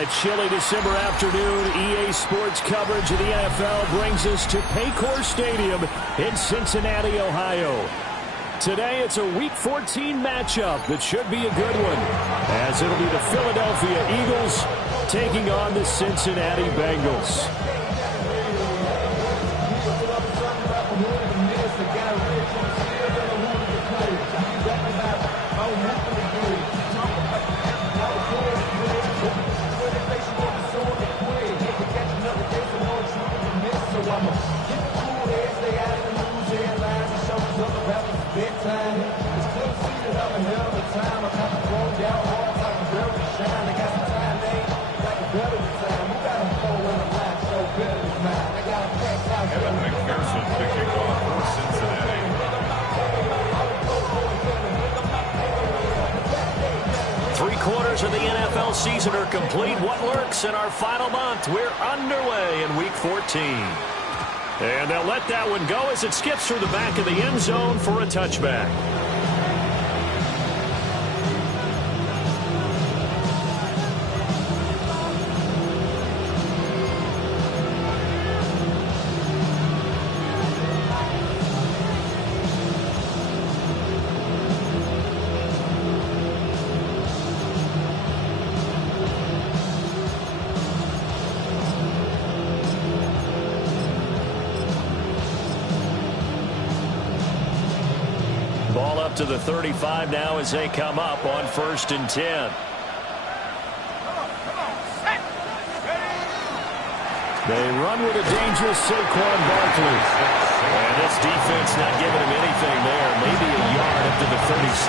a chilly December afternoon, EA Sports coverage of the NFL brings us to Paycor Stadium in Cincinnati, Ohio. Today, it's a Week 14 matchup that should be a good one, as it'll be the Philadelphia Eagles taking on the Cincinnati Bengals. Three-quarters of the NFL season are complete. What lurks in our final month? We're underway in Week 14. And they'll let that one go as it skips through the back of the end zone for a touchback. Ball up to the 35 now as they come up on 1st and 10. They run with a dangerous Saquon Barkley. And this defense not giving him anything there. Maybe a yard up to the 36.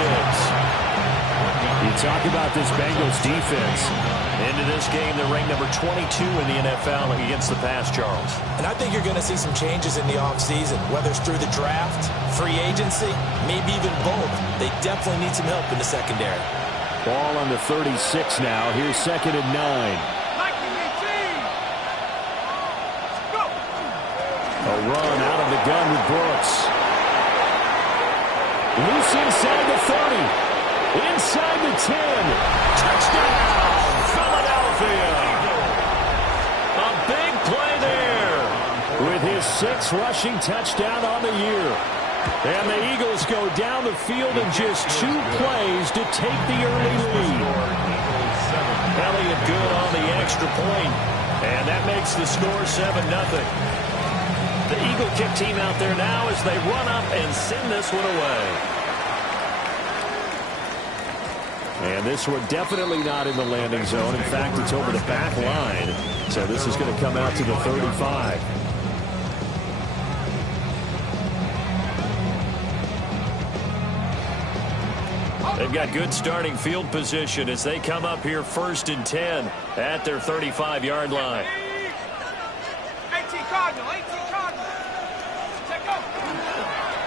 You talk about this Bengals defense. Into this game, they're ranked number 22 in the NFL against the pass, Charles. And I think you're going to see some changes in the offseason, whether it's through the draft, free agency, maybe even both. They definitely need some help in the secondary. Ball on the 36 now. Here's 2nd and 9. A run out of the gun with Brooks. Loose inside the 30. Inside the 10. Touchdown, Philadelphia. A big play there with his 6th rushing touchdown on the year. And the Eagles go down the field in just 2 plays to take the early lead. Elliott good on the extra point, and that makes the score 7-0. The Eagle kick team out there now as they run up and send this one away. And this one definitely not in the landing zone. In fact, it's over the back line. So this is going to come out to the 35. They've got good starting field position as they come up here 1st and 10 at their 35-yard line.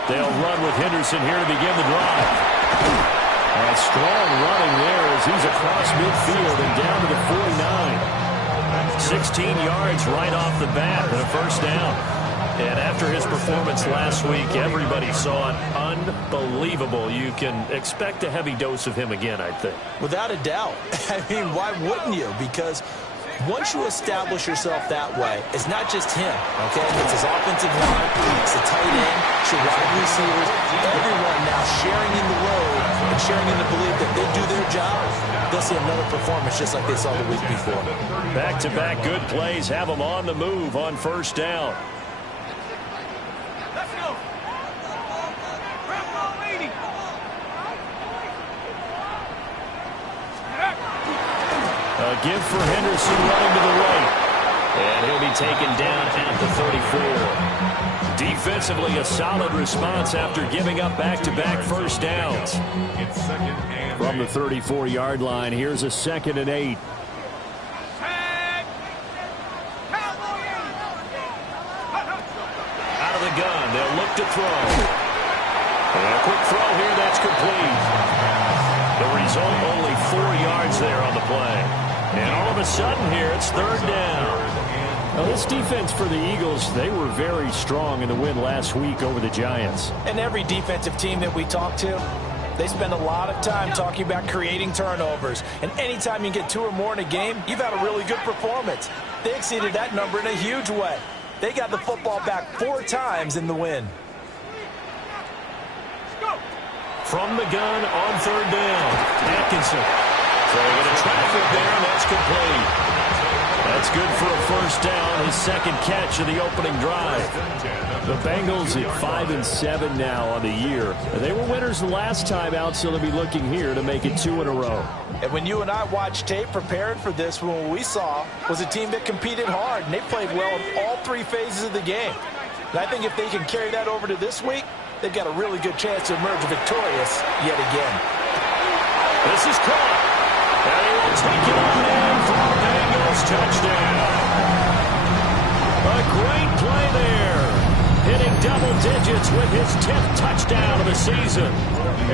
They'll run with Henderson here to begin the drive. And strong running there as he's across midfield and down to the 49. 16 yards right off the bat and a 1st down. And after his performance last week, everybody saw it. Unbelievable. You can expect a heavy dose of him again, I think. Without a doubt. I mean, why wouldn't you? Because once you establish yourself that way, it's not just him, okay? It's his offensive line, it's the tight end, it's your wide receivers, everyone now sharing in the road and sharing in the belief that they do their job. They'll see another performance just like they saw the week before. Back-to-back good plays have them on the move on 1st down. A give for Henderson running to the right. And he'll be taken down at the 34. Defensively, a solid response after giving up back-to-back 1st downs. From the 34-yard line, here's a 2nd and 8. Out of the gun, they'll look to throw. And a quick throw here, that's complete. The result, only 4 yards there on the play. And all of a sudden here, it's 3rd down. Now, this defense for the Eagles, they were very strong in the win last week over the Giants. And every defensive team that we talk to, They spend a lot of time talking about creating turnovers. And anytime you get 2 or more in a game, you've had a really good performance. They exceeded that number in a huge way. They got the football back 4 times in the win. From the gun on 3rd down. Atkinson throwing into traffic there, and that's complete. That's good for a first down, his second catch of the opening drive. The Bengals at 5-7 now on the year. They were winners the last time out, so they'll be looking here to make it 2 in a row. And when you and I watched tape preparing for this, what we saw was a team that competed hard, and they played well in all 3 phases of the game. And I think if they can carry that over to this week, they've got a really good chance to emerge victorious yet again. This is caught. And he will take it on in for a Bengals touchdown. A great play there. Hitting double digits with his 10th touchdown of the season.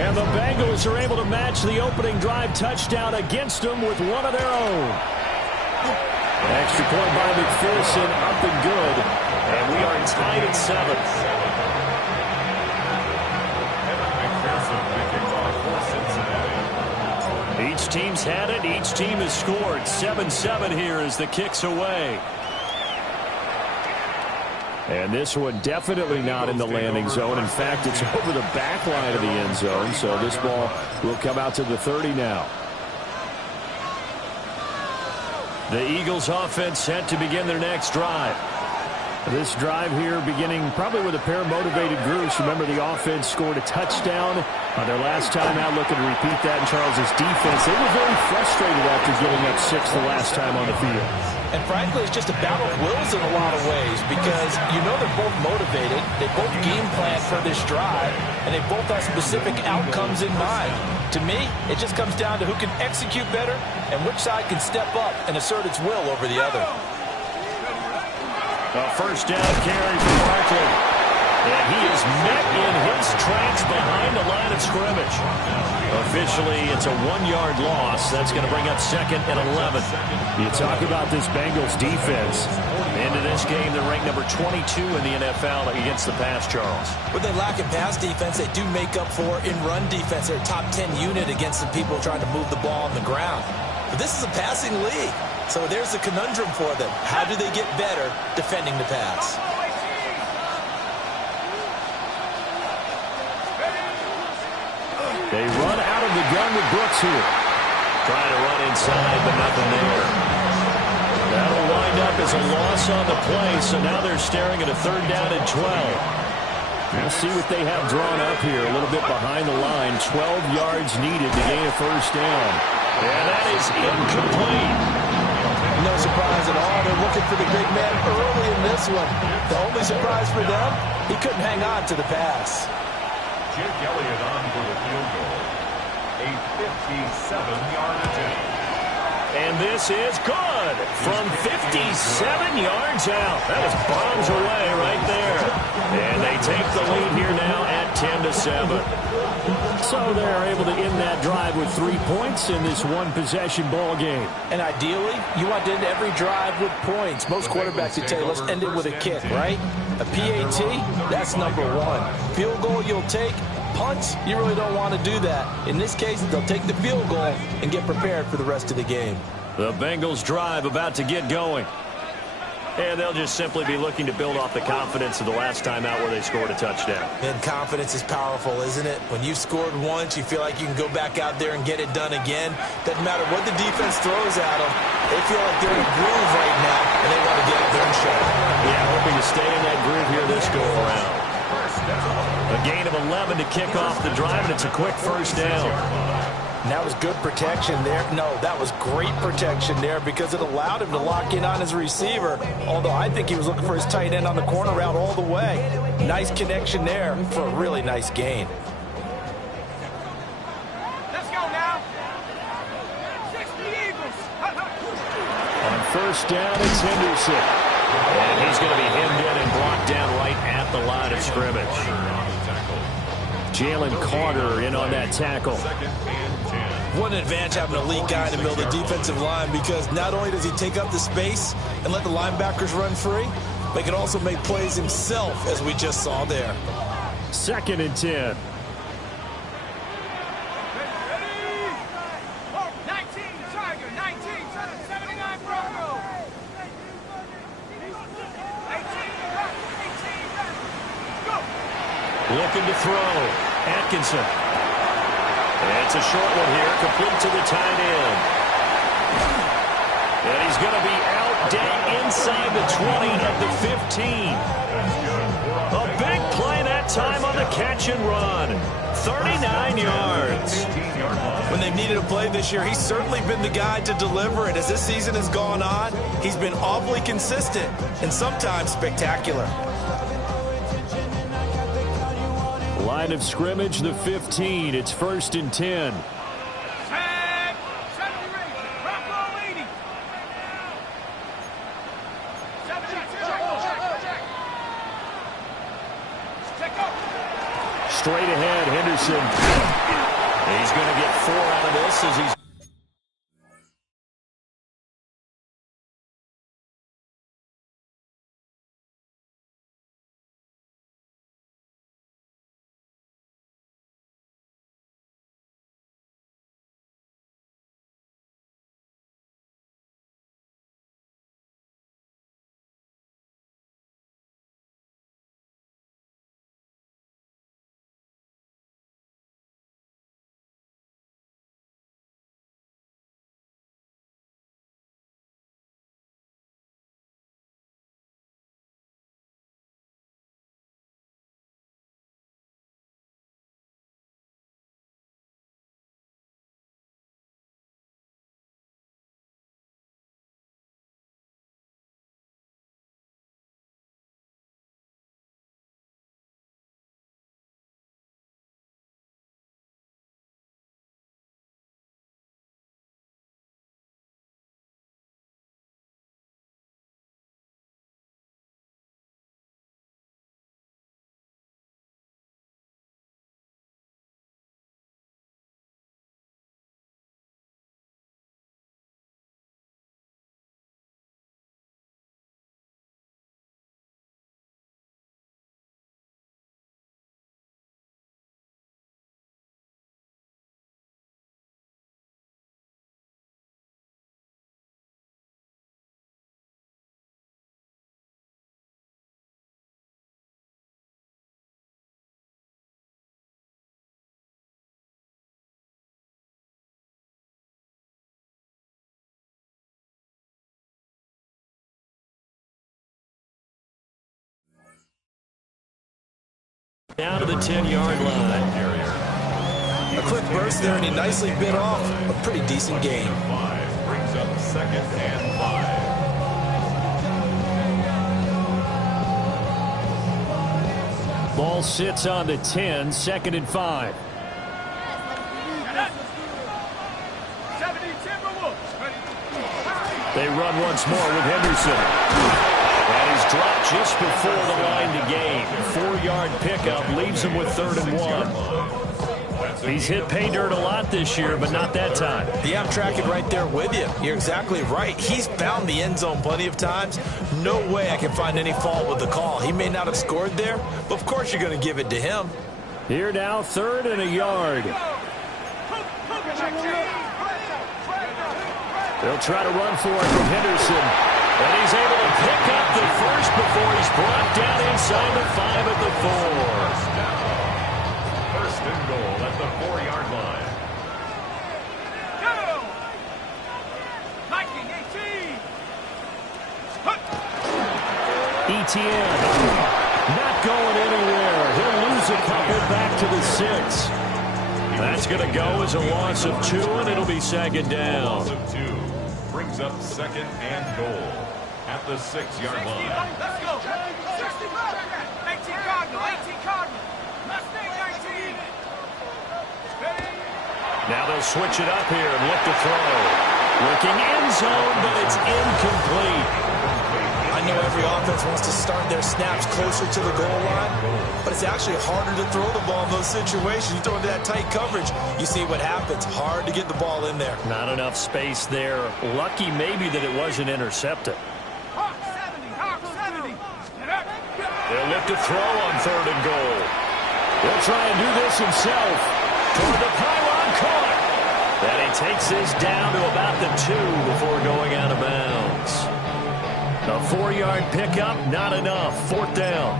And the Bengals are able to match the opening drive touchdown against them with one of their own. Extra point by McPherson, up and good. And we are tied at 7. Each team's had it. Each team has scored. 7-7 here as the kick's away. And this one definitely not in the landing zone. In fact, it's over the back line of the end zone. So this ball will come out to the 30 now. The Eagles offense set to begin their next drive. This drive here beginning probably with a pair of motivated groups. Remember, the offense scored a touchdown on their last time out, looking to repeat that in Charles's defense. They were very frustrated after giving up 6 the last time on the field. And frankly, it's just a battle of wills in a lot of ways because you know they're both motivated. They both game plan for this drive, and they both have specific outcomes in mind. To me, it just comes down to who can execute better and which side can step up and assert its will over the other. A first down carry for Barkley. And he is met in his tracks behind the line of scrimmage. Officially, it's a 1-yard loss. That's going to bring up 2nd and 11. You talk about this Bengals defense. Into this game, they're ranked number 22 in the NFL against the pass, Charles. What they lack in pass defense, they do make up for in run defense. They're a top 10 unit against the people trying to move the ball on the ground. But this is a passing league. So there's the conundrum for them. How do they get better defending the pass? They run out of the gun with Brooks here. Trying to run inside, but nothing there. That'll wind up as a loss on the play, so now they're staring at a 3rd down and 12. We'll see what they have drawn up here. A little bit behind the line. 12 yards needed to gain a first down. And that is incomplete. No surprise at all. They're looking for the big man early in this one. The only surprise for them, he couldn't hang on to the pass. Jake Elliott on for the field goal. A 57-yard attempt. And this is good from 57 yards out. That was bombs away right there. And they take the lead here now at 10-7. So they're able to end that drive with 3 points in this one-possession ball game. And ideally, you want to end every drive with points. Most quarterbacks would tell you, let's end it with a kick, right? A PAT, that's number 1. Field goal you'll take. Punts, you really don't want to do that. In this case, they'll take the field goal and get prepared for the rest of the game. The Bengals drive about to get going. And they'll just simply be looking to build off the confidence of the last time out where they scored a touchdown. And confidence is powerful, isn't it? When you've scored once, you feel like you can go back out there and get it done again. Doesn't matter what the defense throws at them. They feel like they're in a groove right now, and they want to get out there and show it. Yeah, hoping to stay in that groove here this go-around. A gain of 11 to kick off the drive, and it's a quick first down. And that was good protection there. No, that was great protection there because it allowed him to lock in on his receiver. Although I think he was looking for his tight end on the corner route all the way. Nice connection there for a really nice gain. Let's go now. 60 Eagles. On first down, it's Henderson. And he's going to be hemmed in and brought down right at the line of scrimmage. Jalen Carter in on that tackle. What an advantage having an elite guy in the middle of the defensive line because not only does he take up the space and let the linebackers run free, but he can also make plays himself, as we just saw there. 2nd and 10. Looking to throw. Atkinson. It's a short one here, complete to the tight end. And he's going to be out dead inside the 20 at the 15. A big play that time on the catch and run. 39 yards. When they've needed a play this year, he's certainly been the guy to deliver it. As this season has gone on, he's been awfully consistent and sometimes spectacular. Line of scrimmage, the 15. It's 1st and 10. Straight ahead, Henderson. He's going to get 4 out of this as he's down to the 10-yard line. A quick burst there, and he nicely bit off a pretty decent gain. 5 brings up 2nd and 5. Ball sits on the 10, 2nd and 5. They run once more with Henderson. And he's dropped just before the line to gain. 4-yard pickup leaves him with 3rd and 1. He's hit pay dirt a lot this year, but not that time. Yeah, I'm tracking right there with you. You're exactly right. He's found the end zone plenty of times. No way I can find any fault with the call. He may not have scored there, but of course you're going to give it to him. Here now, 3rd and a yard. They'll try to run for it from Henderson. And he's able to pick up the first before he's brought down inside the 5 at the 4. 1st and goal at the 4-yard line. ETN not going anywhere. He'll lose a couple back to the 6. That's going to go as a loss of 2, and it'll be 2nd down. Loss of 2 brings up 2nd and goal at the 6-yard line. Let's go. 18 Cardinal. 18 Cardinal. Let's take 19. Now they'll switch it up here and look to throw. Looking end zone, but it's incomplete. I know every offense wants to start their snaps closer to the goal line, but it's actually harder to throw the ball in those situations. You throw into that tight coverage, you see what happens. Hard to get the ball in there. Not enough space there. Lucky maybe that it wasn't intercepted. Hawk 70. They'll look to throw on 3rd and goal. He'll try and do this himself. Toward the pylon, caught. And he takes this down to about the 2 before going out of bounds. A 4-yard pickup, not enough. 4th down.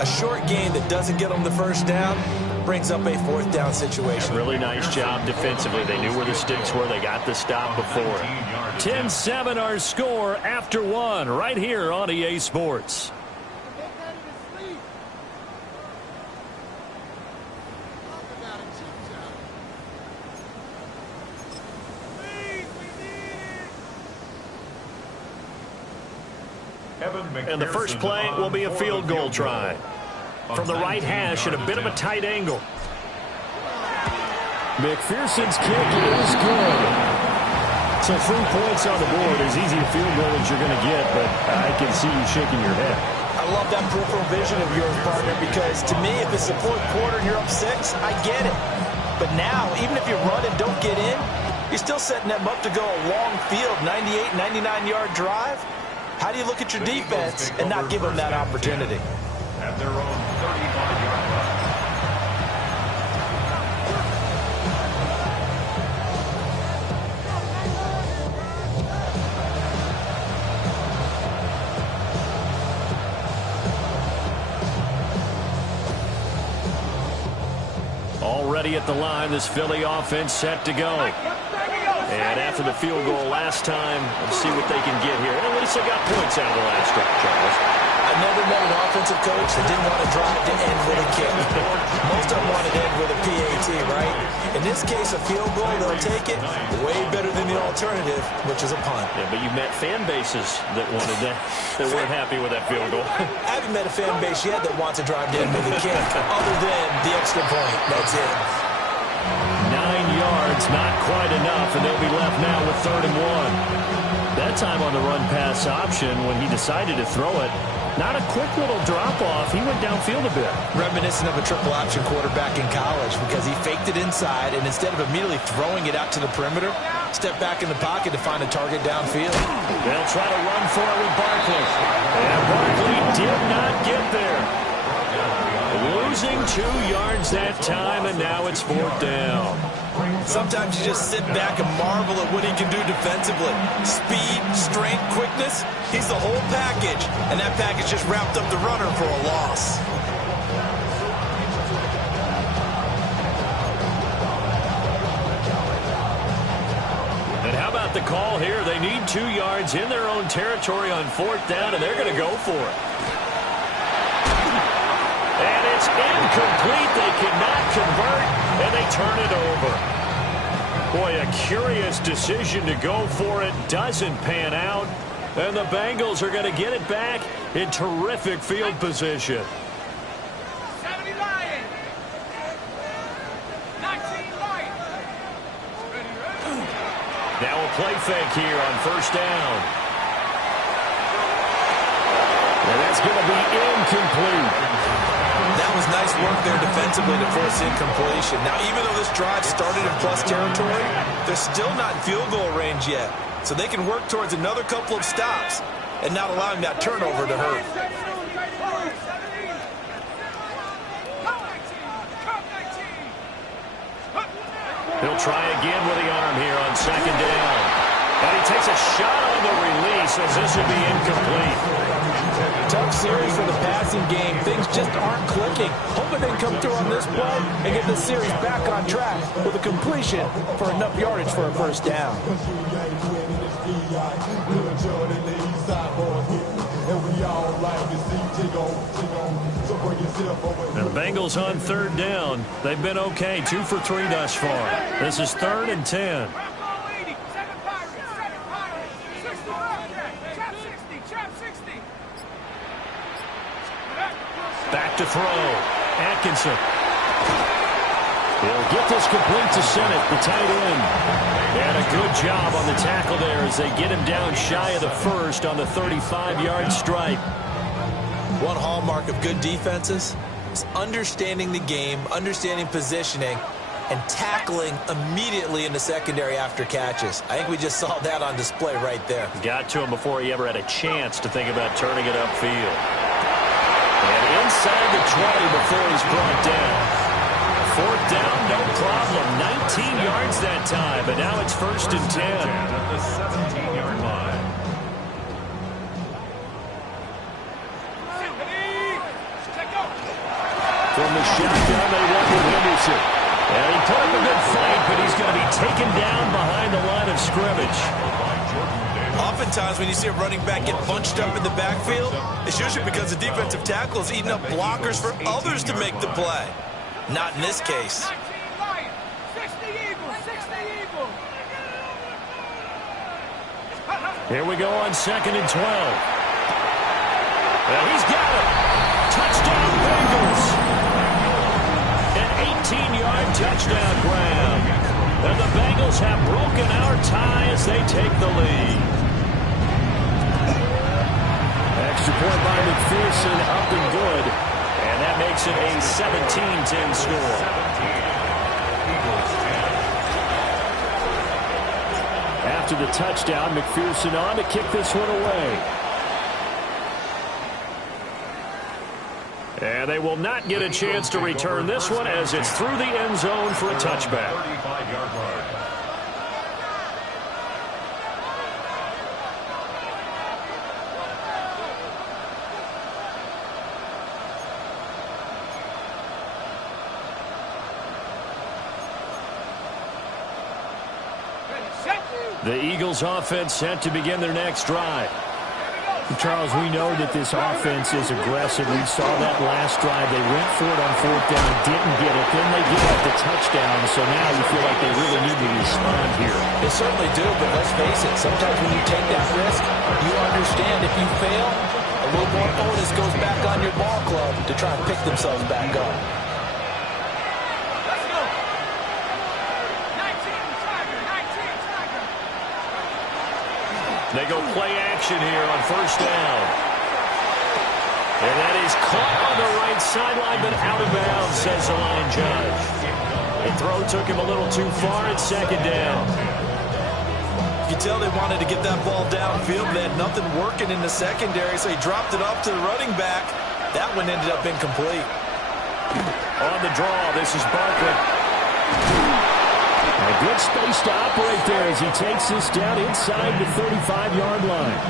A short gain that doesn't get them the first down brings up a fourth down situation. Really nice job defensively. They knew where the sticks were. They got the stop before. 10-7 our score after one right here on EA Sports. And the first play will be a field goal try. From the right hash at a bit of a tight angle. McPherson's kick is good. So 3 points on the board, as easy a field goal as you're going to get, but I can see you shaking your head. I love that peripheral vision of yours, partner, because to me, if it's the fourth quarter and you're up 6, I get it. But now, even if you run and don't get in, you're still setting them up to go a long field, 98, 99-yard drive. How do you look at your defense and not give them that opportunity? At their own 35-yard line. Already at the line, this Philly offense set to go. And after the field goal last time, let's see what they can get here. At least they got points out of the last drive, Charles. I never met an offensive coach that didn't want to drive to end with a kick. Most of them wanted to end with a PAT, right? In this case, a field goal, they'll take it way better than the alternative, which is a punt. Yeah, but you met fan bases that wanted that, that weren't happy with that field goal. I haven't met a fan base yet that wants to drive to end with a kick, other than the extra point. That's it. 9 yards, not quite enough, and they'll be left now with 3rd and 1. That time on the run-pass option, when he decided to throw it, not a quick little drop-off. He went downfield a bit. Reminiscent of a triple option quarterback in college because he faked it inside, and instead of immediately throwing it out to the perimeter, stepped back in the pocket to find a target downfield. They'll try to run for it with Barkley. And Barkley did not get there. Losing 2 yards that time, and now it's 4th down. Sometimes you just sit back and marvel at what he can do defensively. Speed, strength, quickness, he's the whole package. And that package just wrapped up the runner for a loss. And how about the call here? They need 2 yards in their own territory on 4th down, and they're going to go for it. And it's incomplete. They cannot convert, and they turn it over. Boy, a curious decision to go for it. Doesn't pan out. And the Bengals are going to get it back in terrific field position. 70 Lions. 19 Lions. Now a play fake here on 1st down. And that's going to be incomplete. That was nice work there defensively to force incompletion. Now, even though this drive started in plus territory, they're still not in field goal range yet. So they can work towards another couple of stops and not allowing that turnover to hurt. He'll try again with the arm here on 2nd down. And he takes a shot on the release as this would be incomplete. Tough series for the passing game. Things just aren't clicking. Hoping they can come through on this play and get this series back on track with a completion for enough yardage for a 1st down. And the Bengals on 3rd down. They've been okay. 2 for 3 thus far. This is 3rd and 10. Back to throw. Atkinson. He'll get this complete to Sennett, the tight end. And a good job on the tackle there as they get him down shy of the 1st on the 35-yard strike. One hallmark of good defenses is understanding the game, understanding positioning, and tackling immediately in the secondary after catches. I think we just saw that on display right there. Got to him before he ever had a chance to think about turning it upfield. And inside the 20 before he's brought down. 4th down, no problem. 19 yards that time, but now it's 1st and 10. At the 17-yard line. From the shotgun, they went with Henderson. And he put up a good fight, but he's going to be taken down behind the line of scrimmage. Oftentimes when you see a running back get bunched up in the backfield, it's usually because the defensive tackle is eating up blockers for others to make the play. Not in this case. 19 Lions, 60 Eagles, 60 Eagles. Here we go on 2nd and 12. And he's got it. Touchdown, Bengals. An 18-yard touchdown grab. And the Bengals have broken our tie as they take the lead. Extra point by McPherson, up and good. And that makes it a 17-10 score. After the touchdown, McPherson on to kick this one away. And they will not get a chance to return this one as it's through the end zone for a touchback. 35-yard line. The Eagles offense set to begin their next drive. Charles, we know that this offense is aggressive. We saw that last drive. They went for it on 4th down, didn't get it. Then they give up the touchdown, so now you feel like they really need to respond here. They certainly do, but let's face it, sometimes when you take that risk, you understand if you fail, a little more onus goes back on your ball club to try and pick themselves back up. Let's go. 19 Tiger, 19 Tiger. They go play action here on 1st down. And that is caught on the right sideline, but out of bounds, says the line judge. The throw took him a little too far at 2nd down. You can tell they wanted to get that ball downfield. They had nothing working in the secondary, so he dropped it off to the running back. That one ended up incomplete. On the draw, this is Barkley. A good space to operate there as he takes this down inside the 35-yard line.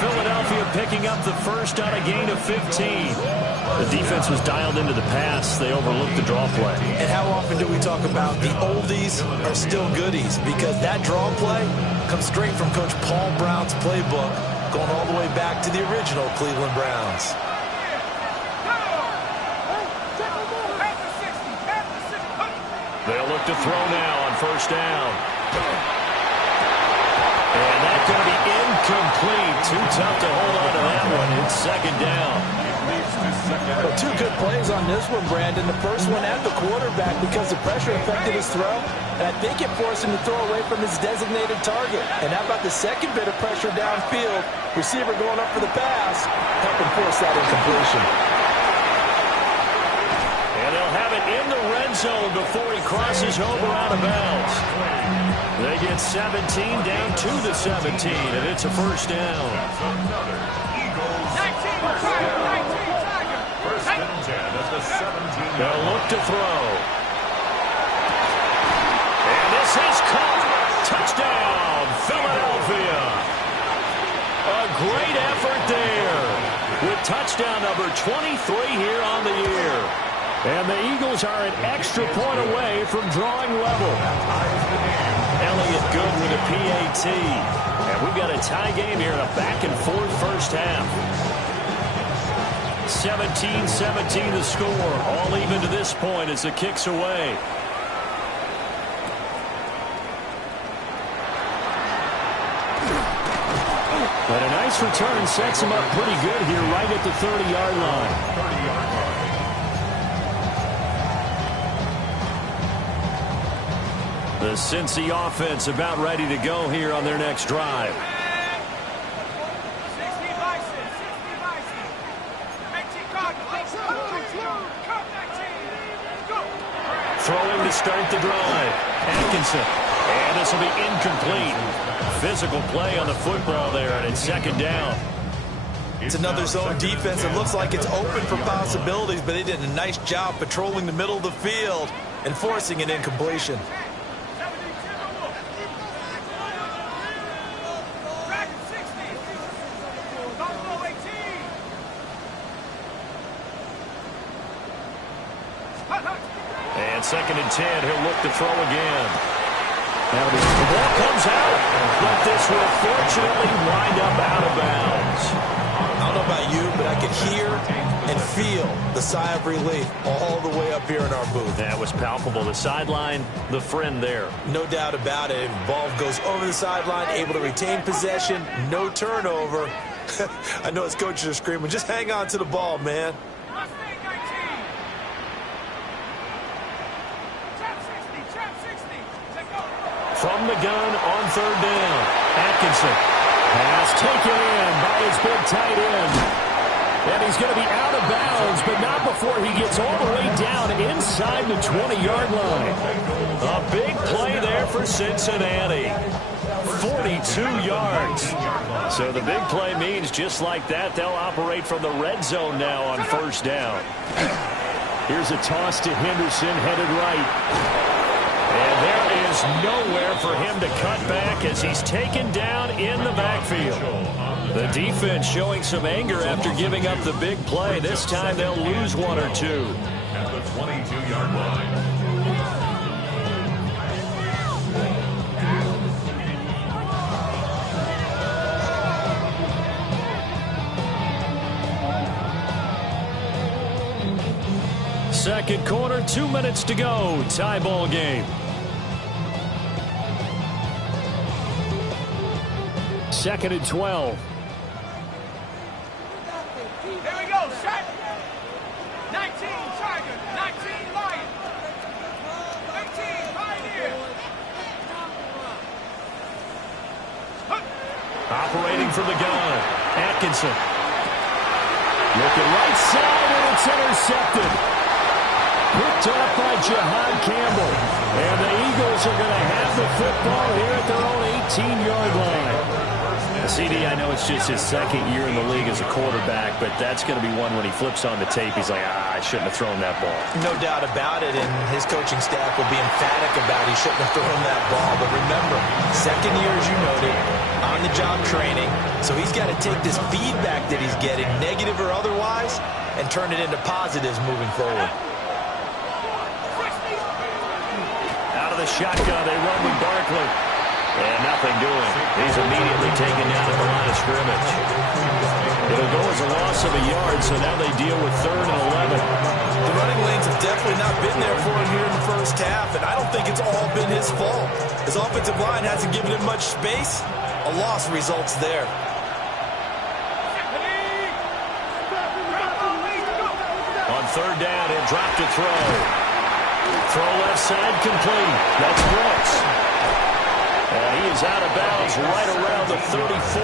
Philadelphia picking up the first on a gain of 15. The defense was dialed into the pass. They overlooked the draw play. And how often do we talk about the oldies are still goodies? Because that draw play comes straight from Coach Paul Brown's playbook, going all the way back to the original Cleveland Browns. They'll look to throw now on 1st down. And that's going to be incomplete. Too tough to hold on to that one. It's 2nd down. Well, 2 good plays on this one, Brandon. The first one at the quarterback because the pressure affected his throw. And I think it forced him to throw away from his designated target. And how about the second bit of pressure downfield? Receiver going up for the pass, helping force that incompletion. And they'll have it in the red zone before he crosses over out of bounds. They get 17 down to the 17, and it's a 1st down. 19 Tiger, 19 Tiger. 1st and 10 at the 17. They'll look to throw. And this is caught. Touchdown, Philadelphia. A great effort there with touchdown number 23 here on the year. And the Eagles are an extra point away from drawing level. Elliott good with a PAT. And we've got a tie game here in a back-and-forth first half. 17-17 the score. All even to this point as the kick's away. But a nice return sets him up pretty good here right at the 30-yard line. 30-yard line. The Cincy offense about ready to go here on their next drive. 60 Bison, 60 Bison. 19 Cardinals, come 19. Go. Throwing to start the drive. Atkinson. And this will be incomplete. Physical play on the football there, and it's 2nd down. It's another zone defense. It looks like it's open for possibilities, but they did a nice job patrolling the middle of the field and forcing an incompletion. On 2nd and 10, he'll look to throw again. Now the ball comes out, but this will fortunately wind up out of bounds. I don't know about you, but I could hear and feel the sigh of relief all the way up here in our booth. That was palpable. The sideline, the friend there. No doubt about it. Ball goes over the sideline, able to retain possession, no turnover. I know his coaches are screaming, just hang on to the ball, man. From the gun on 3rd down. Atkinson. Pass taken in by his big tight end. And he's going to be out of bounds, but not before he gets all the way down inside the 20-yard line. A big play there for Cincinnati. 42 yards. So the big play means just like that, they'll operate from the red zone now on 1st down. Here's a toss to Henderson, headed right. And there is nowhere for him to cut back as he's taken down in the backfield. The defense showing some anger after giving up the big play. This time they'll lose 1 or 2. At the 22-yard line. Second quarter, 2 minutes to go. Tie ball game. 2nd and 12. Here we go, set. 19, Tiger. 19, Lion. 18, Pioneer. Operating from the gun. Atkinson. Looking right side, and it's intercepted. Picked up by Jihad Campbell. And the Eagles are going to have the football here at their own 18-yard line. CD, I know it's just his 2nd year in the league as a quarterback, but that's going to be one when he flips on the tape, he's like, I shouldn't have thrown that ball. No doubt about it, and his coaching staff will be emphatic about he shouldn't have thrown that ball. But remember, 2nd year, as you noted, on-the-job training, so he's got to take this feedback that he's getting, negative or otherwise, and turn it into positives moving forward. Out of the shotgun, they run with Barkley. And nothing doing. He's immediately taken down at the line of scrimmage. It'll go as a loss of a yard, so now they deal with 3rd and 11. The running lanes have definitely not been there for him here in the 1st half, and I don't think it's all been his fault. His offensive line hasn't given him much space. A loss results there. On 3rd down, he'll drop to throw. Throw left side complete. That's Brooks. And he is out of bounds right around the 34.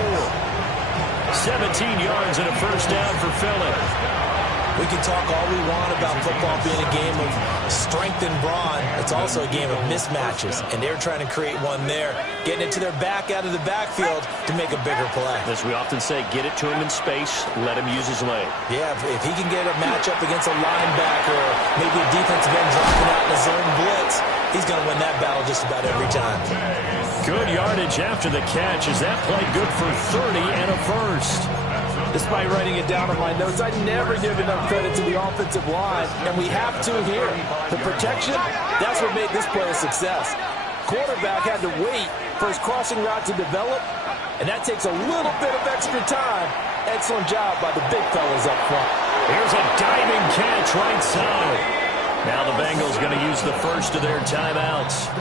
17 yards and a 1st down for Philly. We can talk all we want about football being a game of strength and brawn. It's also a game of mismatches, and they're trying to create one there, getting it to their back out of the backfield to make a bigger play. As we often say, get it to him in space, let him use his leg. Yeah, if he can get a matchup against a linebacker or maybe a defensive end dropping out in a zone blitz, he's going to win that battle just about every time. Good yardage after the catch. Is that play good for 30 and a 1st? Despite writing it down on my notes, I never give enough credit to the offensive line, and we have to here. The protection, that's what made this play a success. Quarterback had to wait for his crossing route to develop, and that takes a little bit of extra time. Excellent job by the big fellas up front. Here's a diving catch right side. Now the Bengals going to use the first of their timeouts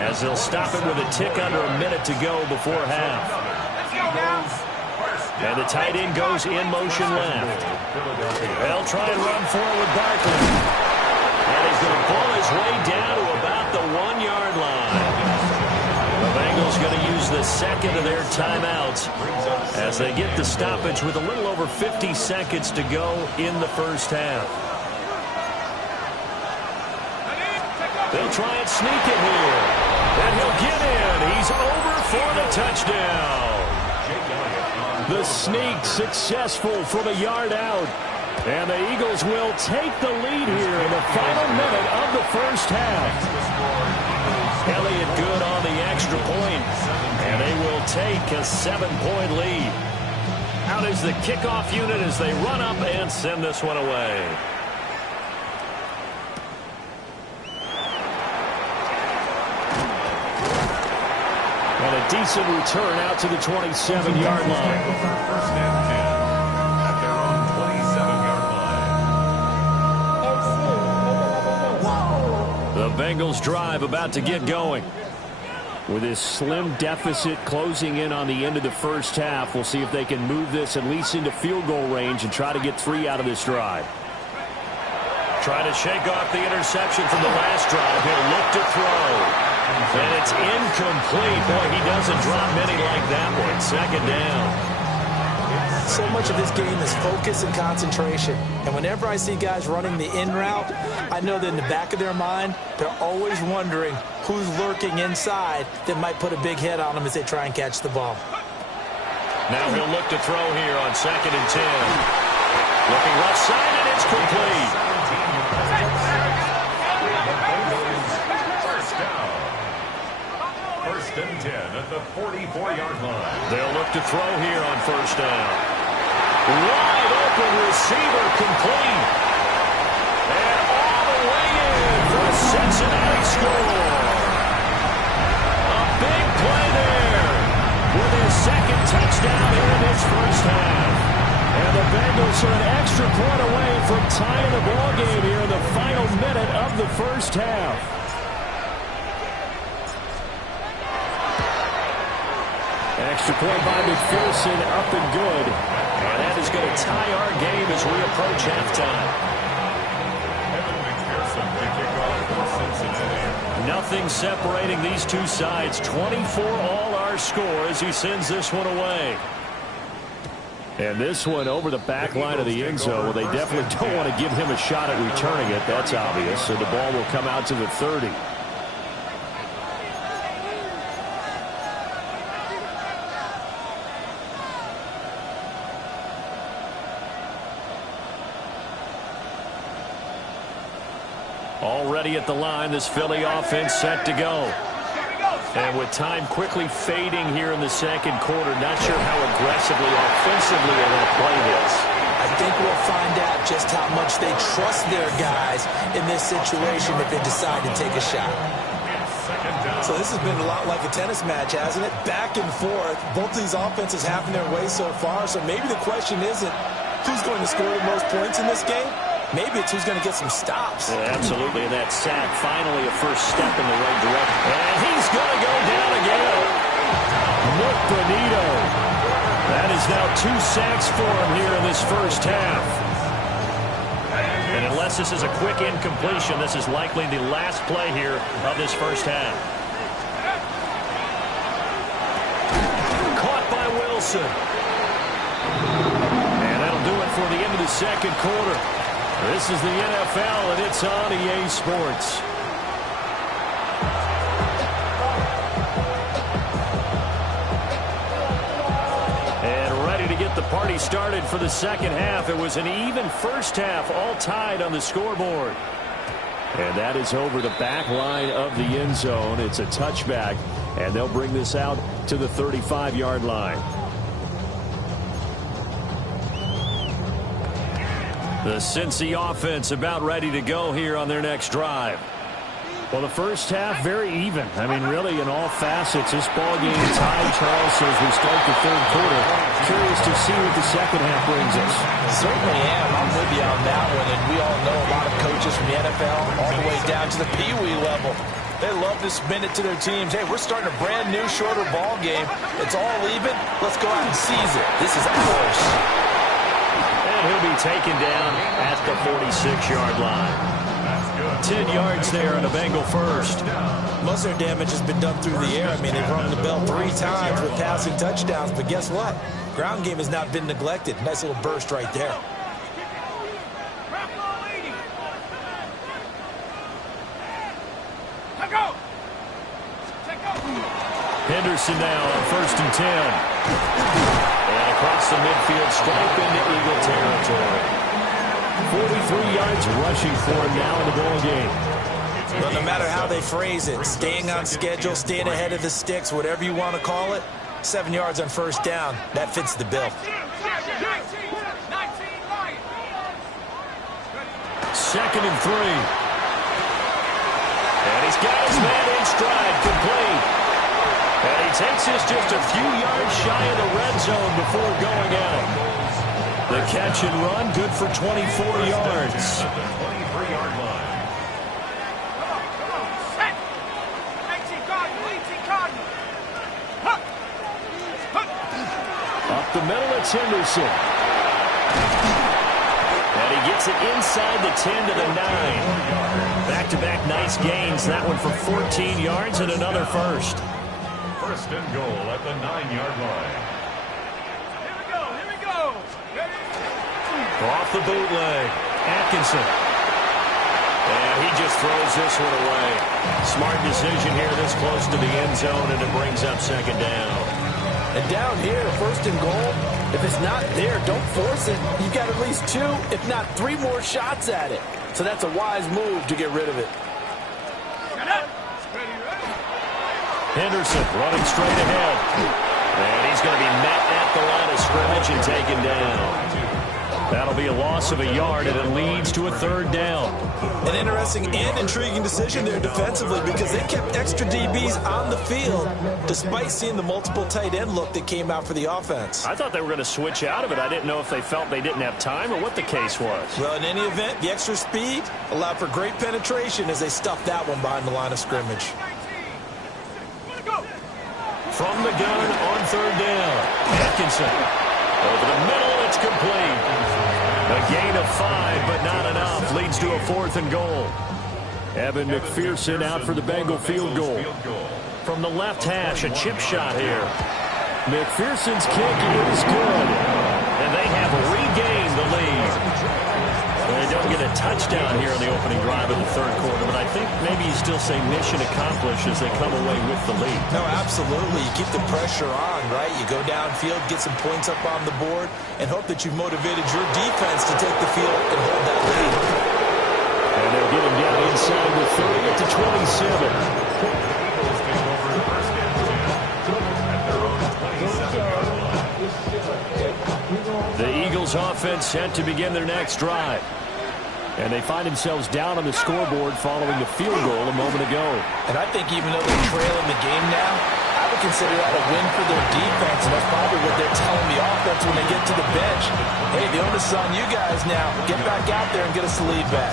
as they'll stop it with a tick under a minute to go before half. And the tight end goes in motion left. They'll try and run forward with Barkley. And he's going to pull his way down to about the 1-yard line. The Bengals going to use the 2nd of their timeouts as they get the stoppage with a little over 50 seconds to go in the 1st half. They'll try and sneak it here. And he'll get in. He's over for the touchdown. The sneak successful from a yard out. And the Eagles will take the lead here in the final minute of the 1st half. Elliott good on the extra point. And they will take a 7-point lead. Out is the kickoff unit as they run up and send this one away. And a decent return out to the 27-yard line. First and 10 at their own 27-yard line. The Bengals drive about to get going. With this slim deficit closing in on the end of the first half, we'll see if they can move this at least into field goal range and try to get 3 out of this drive. Trying to shake off the interception from the last drive. He'll look to throw. And it's incomplete. Boy, he doesn't drop many like that one. Second down. So much of this game is focus and concentration. And whenever I see guys running the in route, I know that in the back of their mind, they're always wondering who's lurking inside that might put a big hit on them as they try and catch the ball. Now he'll look to throw here on 2nd and 10. Looking left side, and it's complete. First and 10 at the 44-yard line. They'll look to throw here on 1st down. Wide open receiver complete. And all the way in for a Cincinnati score. A big play there with his 2nd touchdown here in this first half. And the Bengals are an extra point away from tying the ball game here in the final minute of the first half. Extra point by McPherson, up and good. And that is going to tie our game as we approach halftime. Evan McPherson to kick off for Cincinnati. Nothing separating these two sides. 24 all our score as he sends this one away. And this one over the back line of the end zone. Well, they definitely don't want to give him a shot at returning it. That's obvious. So the ball will come out to the 30. Already at the line, this Philly offense set to go. And with time quickly fading here in the second quarter, not sure how aggressively, offensively they're going to play this. I think we'll find out just how much they trust their guys in this situation if they decide to take a shot. So this has been a lot like a tennis match, hasn't it? Back and forth. Both these offenses having their way so far. So maybe the question isn't who's going to score the most points in this game. Maybe it's who's going to get some stops. Yeah, absolutely. And that sack, finally a first step in the right direction. And he's going to go down again. Nick Bonito. That is now 2 sacks for him here in this first half. And unless this is a quick incompletion, this is likely the last play here of this first half. Caught by Wilson. And that'll do it for the end of the second quarter. This is the NFL, and it's on EA Sports. And ready to get the party started for the second half. It was an even first half, all tied on the scoreboard. And that is over the back line of the end zone. It's a touchback, and they'll bring this out to the 35-yard line. The Cincy offense about ready to go here on their next drive. Well, the first half, very even. I mean, really, in all facets, this ball game tied, Charles, so as we start the third quarter. Curious to see what the second half brings us. Certainly am. I'm with you on that one, and we all know a lot of coaches from the NFL all the way down to the Pee-wee level. They love to spin it to their teams. Hey, we're starting a brand new, shorter ball game. It's all even. Let's go out and seize it. This is ours. And he'll be taken down at the 46-yard line. 10 yards there on a Bengal first. Most of their damage has been done through the air. I mean, they've rung the bell 3 times with passing touchdowns, but guess what? Ground game has not been neglected. Nice little burst right there. Henderson now on 1st and 10. And across the midfield stripe into Eagle territory. 43 yards rushing for him now in the ball game. Well, no matter how they phrase it, staying on schedule, staying ahead of the sticks, whatever you want to call it, 7 yards on 1st down, that fits the bill. 2nd and 3. And he's got his man in stride, complete. And he takes this just a few yards shy of the red zone before going out. The catch and run, good for 24 yards. At the 23-yard line. Come on, set. 18 Cardinal, 18 Cardinal. Huh. Huh. Up the middle, it's Henderson. And he gets it inside the 10 to the 9. Back-to-back nice gains. That one for 14 yards and another first. First and goal at the 9-yard line. Here we go, here we go. Ready? Off the bootleg. Atkinson. And he just throws this one away. Smart decision here this close to the end zone, and it brings up second down. And down here, first and goal, if it's not there, don't force it. You've got at least 2, if not 3 more shots at it. So that's a wise move to get rid of it. Henderson running straight ahead. And he's going to be met at the line of scrimmage and taken down. That'll be a loss of a yard, and it leads to a third down. An interesting and intriguing decision there defensively because they kept extra DBs on the field despite seeing the multiple tight end look that came out for the offense. I thought they were going to switch out of it. I didn't know if they felt they didn't have time or what the case was. Well, in any event, the extra speed allowed for great penetration as they stuffed that one behind the line of scrimmage. From the gun on third down, Atkinson. Over the middle, it's complete. A gain of 5, but not enough. Leads to a 4th and goal. Evan McPherson out for the Bengal field goal. From the left hash, a chip shot here. McPherson's kick is good. And they have regained the lead. They don't get a touchdown here in the opening drive of the third quarter, but I think maybe you still say mission accomplished as they come away with the lead. No, absolutely. You keep the pressure on, right? You go downfield, get some points up on the board, and hope that you've motivated your defense to take the field and hold that lead. And they'll get him down inside the 30 at the 27. Eagles take over first and 10 at their own 27-yard line. The Eagles offense set to begin their next drive. And they find themselves down on the scoreboard following a field goal a moment ago. And I think even though they're trailing the game now, I would consider that a win for their defense, and that's probably what they're telling the offense when they get to the bench. Hey, the onus is on you guys now. Get back out there and get us the lead back.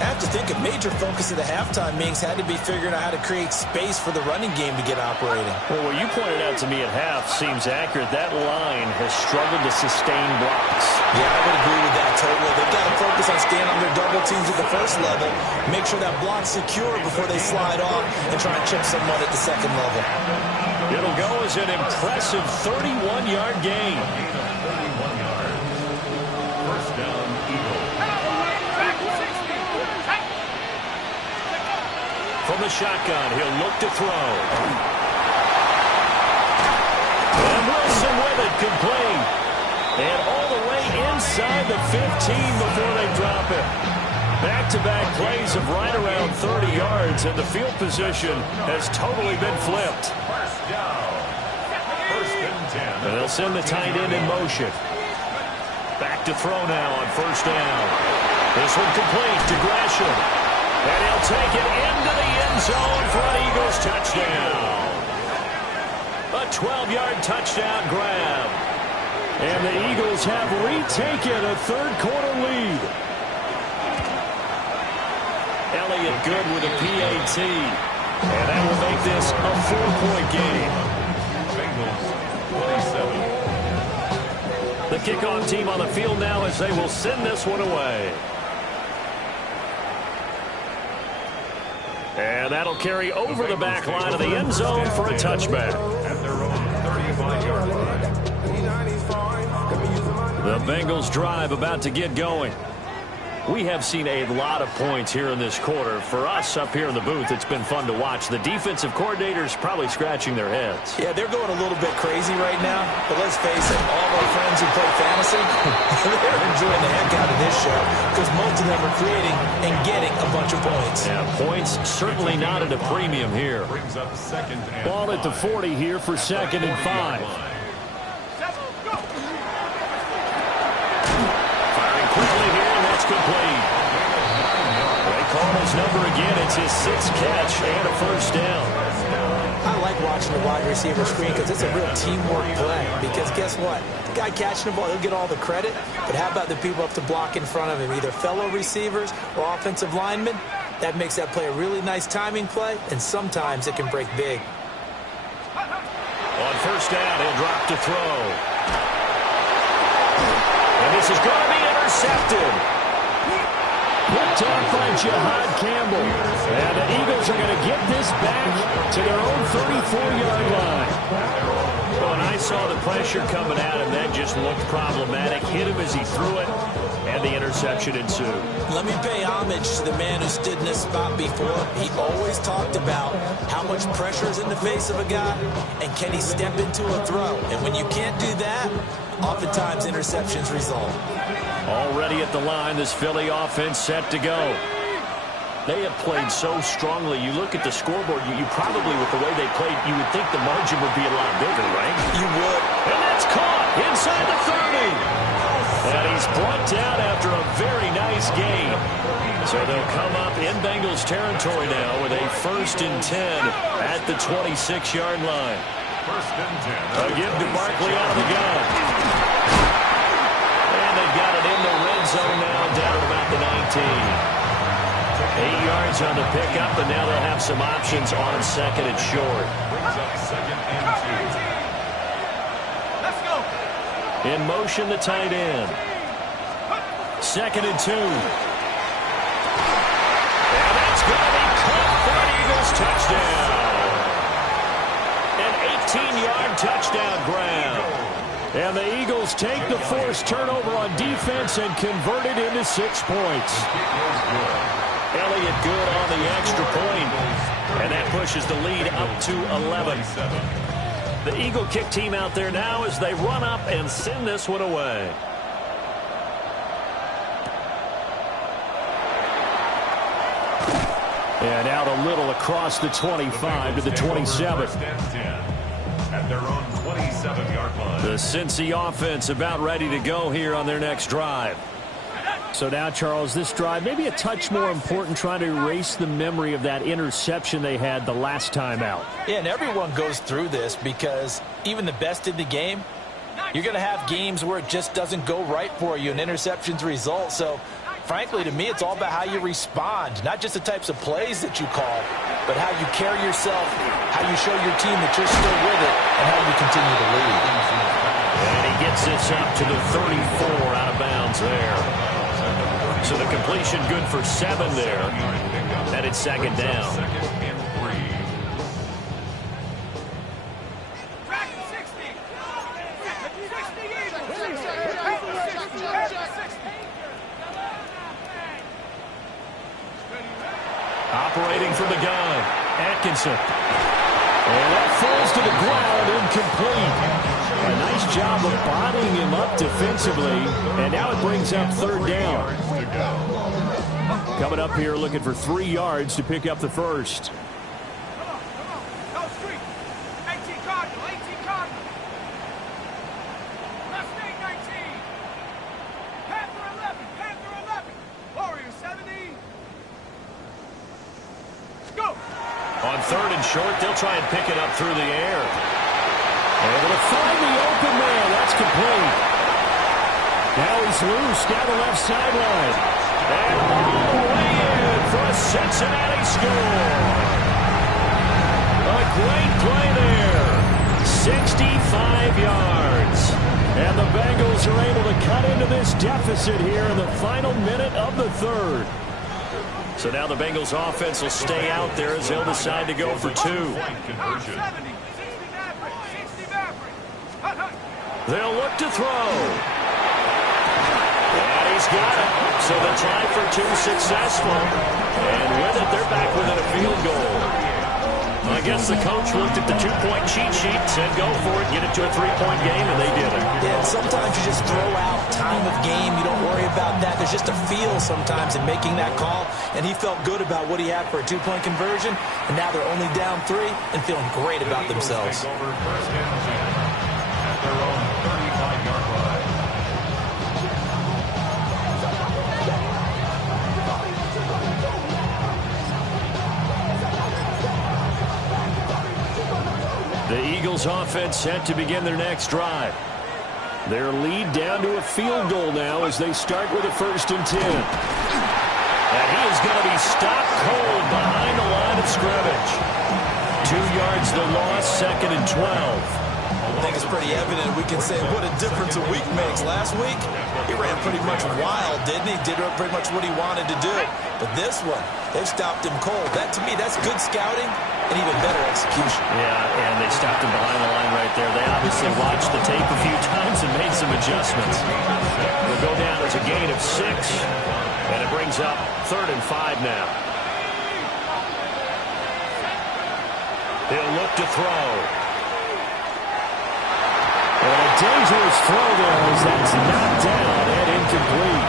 I have to think a major focus of the halftime meetings had to be figuring out how to create space for the running game to get operating. Well, what you pointed out to me at half seems accurate. That line has struggled to sustain blocks. Yeah, I would agree with that totally. They've got to focus on staying on their double teams at the first level, make sure that block's secure before they slide off and try and chip someone at the second level. It'll go as an impressive 31-yard gain. First down, Eagles. From the shotgun, he'll look to throw. And Wilson with it, complete. And all the way inside the 15 before they drop it. Back-to-back plays of right around 30 yards, and the field position has totally been flipped. First down. First and 10. And they'll send the tight end in motion. Back to throw now on first down. This one complete to Gresham. And he'll take it into the end zone for an Eagles touchdown. A 12-yard touchdown grab. And the Eagles have retaken a third-quarter lead. Elliott good with a PAT. And that will make this a 4-point game. Bengals 27. The kickoff team on the field now as they will send this one away. And that'll carry over the back line of the end zone for a touchback. At their own 35-yard line. The Bengals drive about to get going. We have seen a lot of points here in this quarter. For us up here in the booth, it's been fun to watch. The defensive coordinators probably scratching their heads. Yeah, they're going a little bit crazy right now. But let's face it, all of our friends who play fantasy, they're enjoying the heck out of this show because most of them are creating and getting a bunch of points. Yeah, points certainly not at a premium here. Brings up second and Ball at the 40 here for second and 5. Firing quickly here, and that's complete. They call his number again. It's his 6th catch and a first down. I like watching the wide receiver screen because it's a real teamwork play. Because guess what? The guy catching the ball, he'll get all the credit. But how about the people up to block in front of him, either fellow receivers or offensive linemen? That makes that play a really nice timing play, and sometimes it can break big. On first down, he'll drop to throw. And this is going to be intercepted. Picked off by Jihad Campbell. And the Eagles are going to get this back to their own 34-yard line. Well, and I saw the pressure coming at him. That just looked problematic. Hit him as he threw it, and the interception ensued. Let me pay homage to the man who stood in this spot before. He always talked about how much pressure is in the face of a guy, and can he step into a throw. And when you can't do that, oftentimes interceptions result. Already at the line, this Philly offense set to go. They have played so strongly. You look at the scoreboard, you probably, with the way they played, you would think the margin would be a lot bigger, right? You would. And that's caught inside the 30. And he's brought down after a very nice gain. So they'll come up in Bengals territory now with a 1st and 10 at the 26-yard line. 1st and 10. A give to Barkley out of the gun. And they've got it in the red zone now down at about the 19. 8 yards on the pickup, and now they'll have some options on 2nd and short. Brings up 2nd and 2. Let's go. In motion, the tight end. 2nd and 2. And that's going to be caught for an Eagles touchdown. An 18-yard touchdown grab. And the Eagles take the forced turnover on defense and convert it into 6 points. Elliott good on the extra point, and that pushes the lead up to 11. The Eagle kick team out there now as they run up and send this one away. And out a little across the 25 to the 27. 1st and 10 at their own 27-yard line. The Cincy offense about ready to go here on their next drive. So now, Charles, this drive maybe a touch more important, trying to erase the memory of that interception they had the last time out. Yeah, and everyone goes through this because even the best in the game, you're going to have games where it just doesn't go right for you and interceptions result. So, frankly, to me, it's all about how you respond, not just the types of plays that you call, but how you carry yourself, how you show your team that you're still with it, and how you continue to lead. And he gets this up to the 34 out of bounds there. So the completion good for 7 there. And it's 2nd down. 2nd and 3. Track 60. 60 Eagles. 60. Operating from the gun, Atkinson. And that falls to the ground, incomplete. A nice job of bodying him up defensively, and now it brings up 3rd down. Coming up here looking for 3 yards to pick up the first. Go street. 18 Cardinal. 18 Cardinal. Mustang 19. Panther 11. Panther 11. Warrior 70. Go. On 3rd and short, they'll try and pick it up through the air. Able to find the open man. That's complete. Now he's loose down the left sideline. And all the way in for a Cincinnati score. A great play there. 65 yards. And the Bengals are able to cut into this deficit here in the final minute of the 3rd. So now the Bengals offense will stay out there as they'll decide to go for 2. Conversion. 70. 60 Maverick. 60 Maverick. Hut, hut. They'll look to throw. And he's got it. So the try for 2 successful. And with it, they're back within a field goal. I guess the coach looked at the 2-point cheat sheet, said go for it, get it to a 3-point game, and they did it. Yeah, and sometimes you just throw out time of game. You don't worry about that. There's just a feel sometimes in making that call, and he felt good about what he had for a 2-point conversion, and now they're only down 3 and feeling great about themselves. Take over 1st and 10 at their own 35-yard line. Bengals offense set to begin their next drive. Their lead down to a field goal now as they start with a 1st and 10. And he is going to be stopped cold behind the line of scrimmage. 2 yards the loss, 2nd and 12. I think it's pretty evident. We can say what a difference a week makes. Last week, he ran pretty much wild, didn't he? Did pretty much what he wanted to do. But this one, they've stopped him cold. That, to me, that's good scouting and even better execution. Yeah, and they stopped him behind the line right there. They obviously watched the tape a few times and made some adjustments. Will go down as a gain of 6, and it brings up 3rd and 5 now. He'll look to throw. And a dangerous throw there as that's knocked down and incomplete.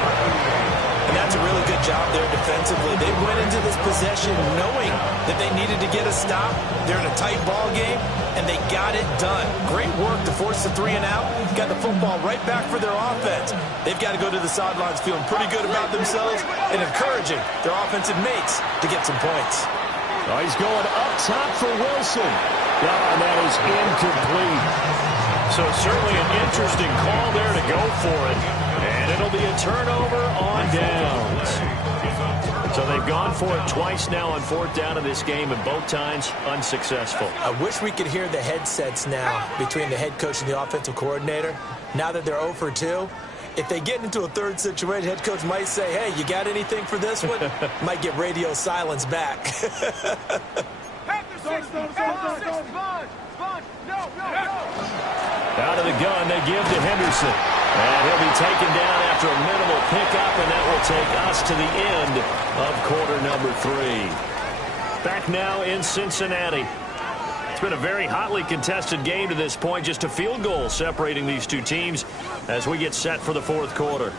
And that's a really good job there defensively. They went into this possession knowing that they needed to get a stop. They're in a tight ball game, and they got it done. Great work to force the 3 and out. Got the football right back for their offense. They've got to go to the sidelines feeling pretty good about themselves and encouraging their offensive mates to get some points. Oh, he's going up top for Wilson. And that is incomplete. So certainly an interesting call there to go for it. And it'll be a turnover on downs. So they've gone for it twice now on 4th down in this game, and both times unsuccessful. I wish we could hear the headsets now between the head coach and the offensive coordinator. Now that they're 0 for 2, if they get into a 3rd situation, head coach might say, hey, you got anything for this one? Might get radio silence back. Out of the gun, they give to Henderson. And he'll be taken down after a minimal pickup, and that will take us to the end of quarter number 3. Back now in Cincinnati. It's been a very hotly contested game to this point. Just a field goal separating these two teams as we get set for the 4th quarter.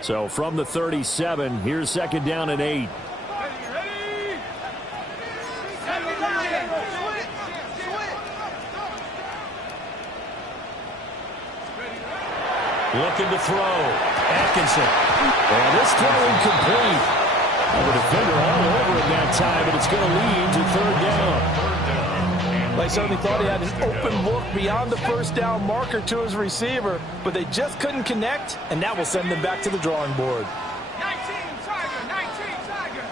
So from the 37, here's 2nd down and 8. Looking to throw. Atkinson. And this throw incomplete. The defender all over it that time, but it's going to lead to 3rd down. They certainly thought he had an open look beyond the 1st down marker to his receiver, but they just couldn't connect, and that will send them back to the drawing board. 19 Tiger, 19 Tiger.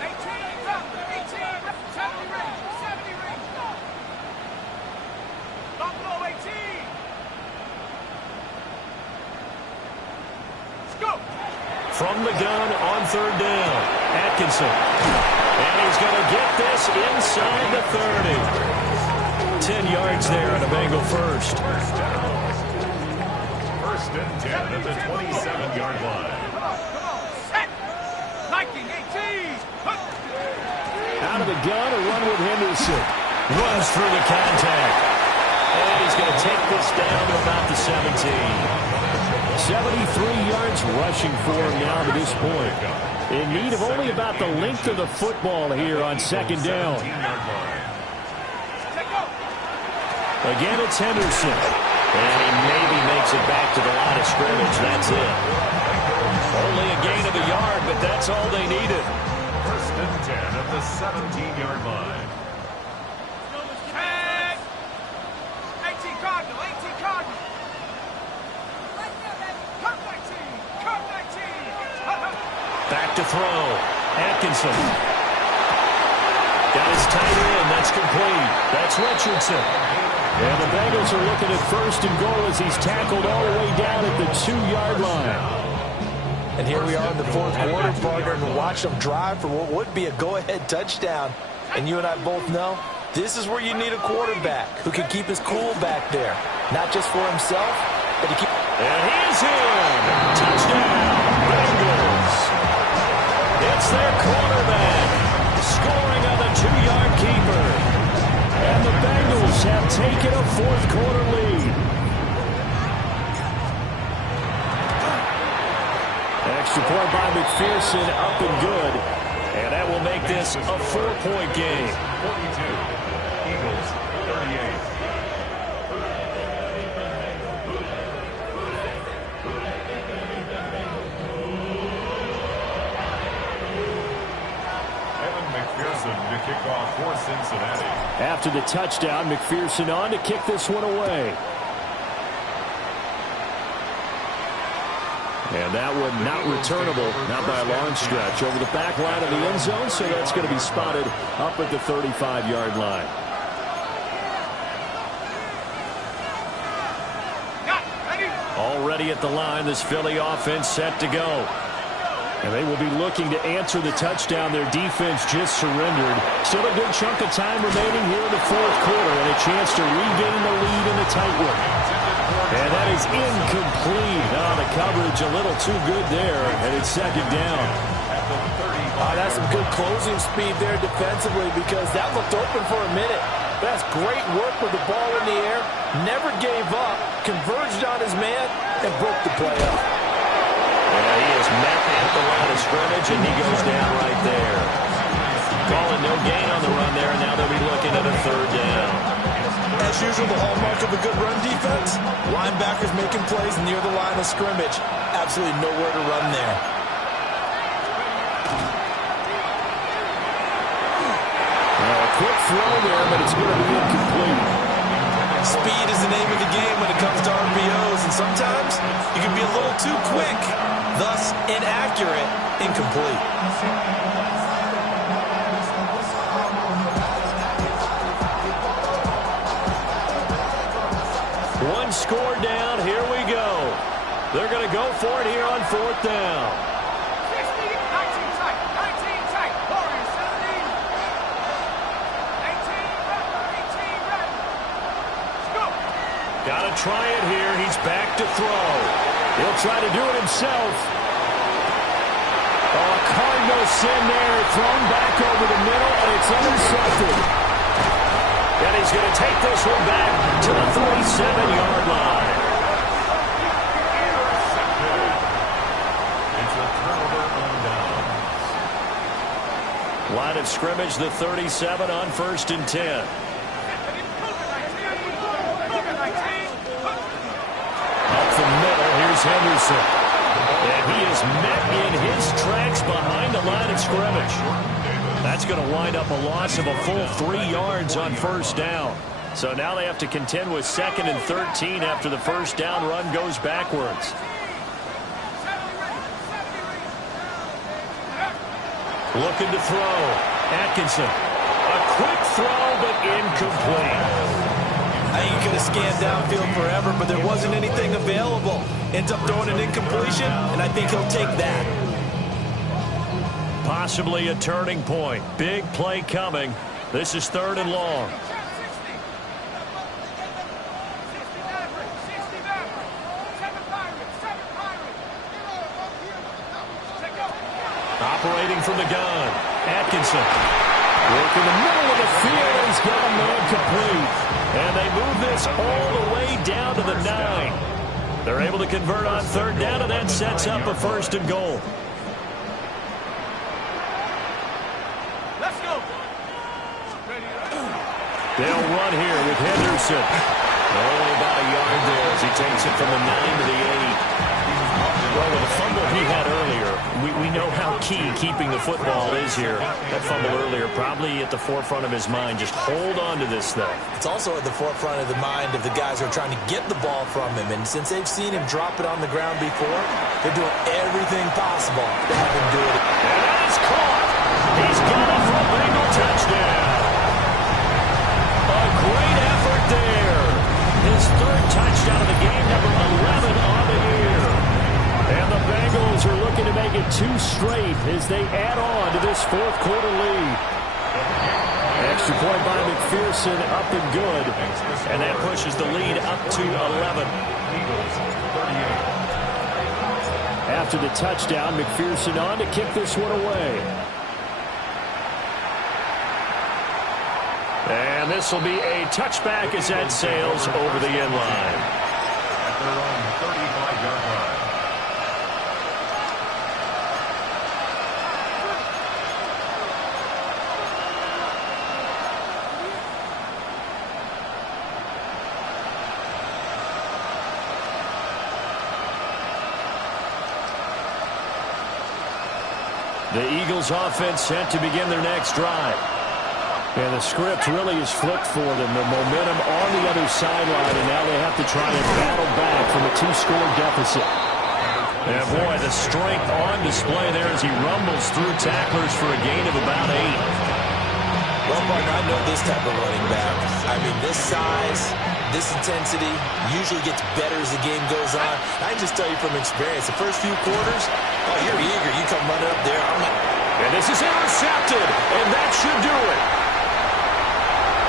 18 up, 18 up, 70 range, 70 range. Buffalo 18. Let's go. From the gun on 3rd down, Atkinson. And he's going to get this inside the 30. 10 yards there on a Bengal first. 1st and 10 at the 27-yard line. Come on, set. 19, 18. Out of the gun, a run with Henderson. Runs through the contact. And he's going to take this down to about the 17. 73 yards rushing for him now to this point. In need of only about the length of the football here on 2nd down. Again, it's Henderson. And he maybe makes it back to the line of scrimmage. That's it. Only a gain of a yard, but that's all they needed. 1st and 10 at the 17-yard line. 18 Cardinal, 18 Cardinal. Cut 19, cut 19. Back to throw. Atkinson. Got his tight end. That's complete. That's Richardson. And the Bengals are looking at 1st and goal as he's tackled all the way down at the 2-yard line. And here we are in the 4th quarter, partner, and watch them drive for what would be a go-ahead touchdown. And you and I both know this is where you need a quarterback who can keep his cool back there. Not just for himself, but to keep... And he's in. Touchdown, Bengals. It's their quarterback scoring on the 2-yard keeper. And the Bengals have taken a 4th quarter lead. Extra point by McPherson, up and good. And that will make this a 4-point game. 42. Eagles Cincinnati. After the touchdown, McPherson on to kick this one away. And that one not returnable, not by a long stretch. Over the back line of the end zone, so that's going to be spotted up at the 35-yard line. Already at the line, this Philly offense set to go. And they will be looking to answer the touchdown their defense just surrendered. Still a good chunk of time remaining here in the fourth quarter and a chance to regain the lead in the tight one. And that is incomplete. The coverage a little too good there, and it's second down. That's some good closing speed there defensively because that looked open for a minute. That's great work with the ball in the air. Never gave up, converged on his man, and broke the play up. Yeah, he is met at the line of scrimmage, and he goes down right there. Calling no gain on the run there, and now they'll be looking at a third down. As usual, the hallmark of a good run defense, linebackers making plays near the line of scrimmage. Absolutely nowhere to run there. Quick throw there, but it's going to be incomplete. Speed is the name of the game when it comes to RPOs, and sometimes you can be a little too quick, thus inaccurate, incomplete. One score down, here we go. They're going to go for it here on fourth down. Got to try it here. He's back to throw. He'll try to do it himself. Cardinal sin there. Thrown back over the middle, and it's intercepted. And he's going to take this one back to the 37-yard line. It's a turnover on down. Line of scrimmage, the 37 on 1st and 10. Henderson. And he is met in his tracks behind the line of scrimmage. That's going to wind up a loss of a full 3 yards on first down. So now they have to contend with 2nd and 13 after the first down run goes backwards. Looking to throw. Atkinson. A quick throw, but incomplete. I think he could have scanned downfield forever, but there wasn't anything available. Ends up throwing an incompletion, and I think he'll take that. Possibly a turning point. Big play coming. This is 3rd and long. Operating from the gun. Atkinson. Work in the middle of the field. He's got a man complete. And they move this all the way down to the 9. They're able to convert on 3rd down, and that sets up a 1st and goal. Let's go. They'll run here with Henderson. Only about a yard there as he takes it from the 9 to the 8. Well, with the fumble he had earlier, we know how key keeping the football is here. That fumble earlier probably at the forefront of his mind. Just hold on to this thing. It's also at the forefront of the mind of the guys who are trying to get the ball from him. And since they've seen him drop it on the ground before, they're doing everything possible to have him do it. And that is caught. He's got it for a Bengal touchdown. A great effort there. His 3rd touchdown of the game, number 11 on the year. And the Bengals are looking to make it 2 straight as they add on to this 4th quarter lead. Extra point by McPherson, up and good. And that pushes the lead up to 11. After the touchdown, McPherson on to kick this one away. And this will be a touchback as that sails over the end line. At their own 35-yard line. The Eagles offense set to begin their next drive. And the script really is flipped for them. The momentum on the other sideline, and now they have to try and battle back from a 2-score deficit. And boy, the strength on display there as he rumbles through tacklers for a gain of about 8. Well, partner, I know this type of running back. I mean, this size, this intensity usually gets better as the game goes on. I can just tell you from experience, the first few quarters, oh, you're eager. You come running up there. And this is intercepted, and that should do it.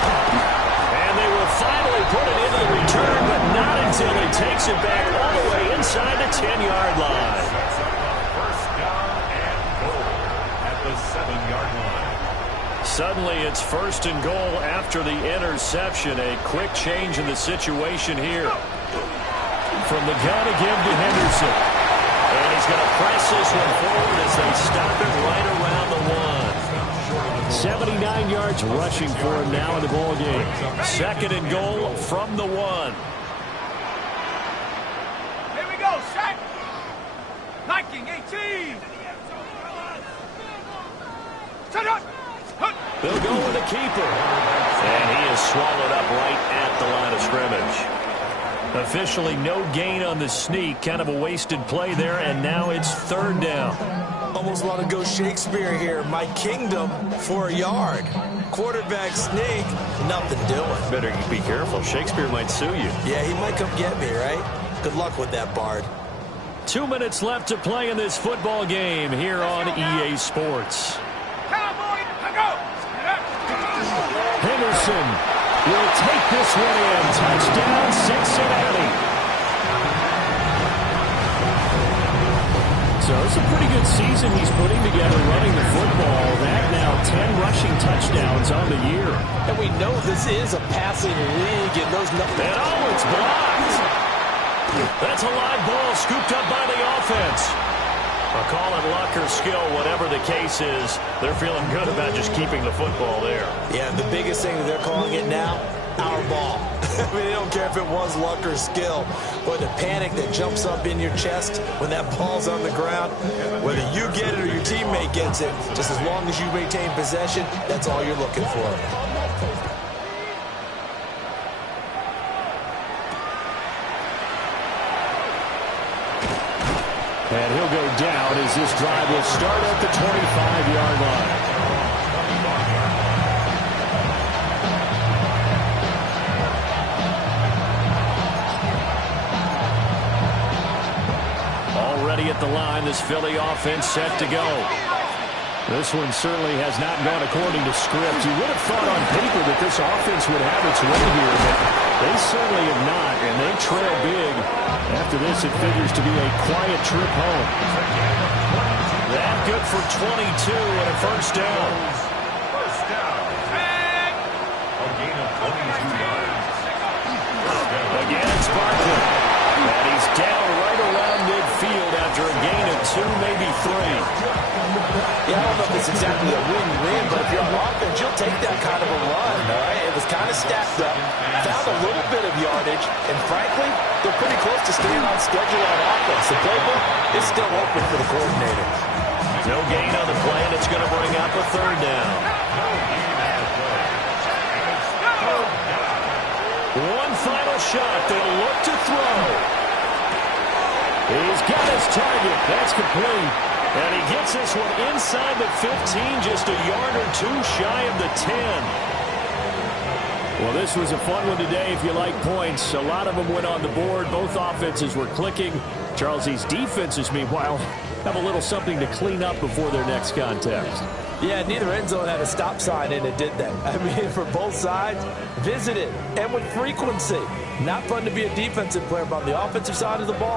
And they will finally put it into the return, but not until he takes it back all the way inside the 10-yard line. First down and goal at the 7-yard line. Suddenly it's 1st and goal after the interception. A quick change in the situation here. From the gun again to Henderson. And he's going to press this one forward as they stop it right around the 1. 79 yards rushing for him now in the ball game. 2nd and goal from the 1. Here we go, set. Liking 18. Set up. They'll go with a keeper. And he is swallowed up right at the line of scrimmage. Officially no gain on the sneak. Kind of a wasted play there, and now it's 3rd down. Almost want to go Shakespeare here. My kingdom for a yard. Quarterback sneak, nothing doing. Better be careful. Shakespeare might sue you. Yeah, he might come get me, right? Good luck with that, Bard. 2 minutes left to play in this football game here on EA Sports. Cowboy, go. Henderson will take this one in. Touchdown, Cincinnati. So it's a pretty good season he's putting together running the football. That now 10 rushing touchdowns on the year. And we know this is a passing league, and those numbers. And oh, it's blocked. That's a live ball scooped up by the offense. I'll call it luck or skill, whatever the case is. They're feeling good about just keeping the football there. Yeah, the biggest thing that they're calling it now, our ball. I mean, they don't care if it was luck or skill, but the panic that jumps up in your chest when that ball's on the ground, whether you get it or your teammate gets it, just as long as you maintain possession, that's all you're looking for. And he'll go down as this drive will start at the 25-yard line. Already at the line, this Philly offense set to go. This one certainly has not gone according to script. You would have thought on paper that this offense would have its way here, but they certainly have not, and they trail big. After this, it figures to be a quiet trip home. That good for 22 and a first down. First down. A gain of 22 yards. Again, it's Barkley. And he's down right around midfield after a gain of 2, maybe 3. Yeah, I don't know if it's exactly a win-win, but if you're on offense, you'll take that kind of a run, all right? It was kind of stacked up, found a little bit of yardage, and frankly, they're pretty close to staying on schedule on offense. The playbook is still open for the coordinator. No gain on the play, and it's going to bring up a 3rd down. One final shot. They'll look to throw. He's got his target. That's complete. And he gets this one inside the 15, just a yard or 2 shy of the 10. Well, this was a fun one today if you like points. A lot of them went on the board. Both offenses were clicking. Charles, these defenses, meanwhile, have a little something to clean up before their next contest. Yeah, neither end zone had a stop sign in it, did they? I mean, for both sides, visit it, and with frequency. Not fun to be a defensive player, but on the offensive side of the ball,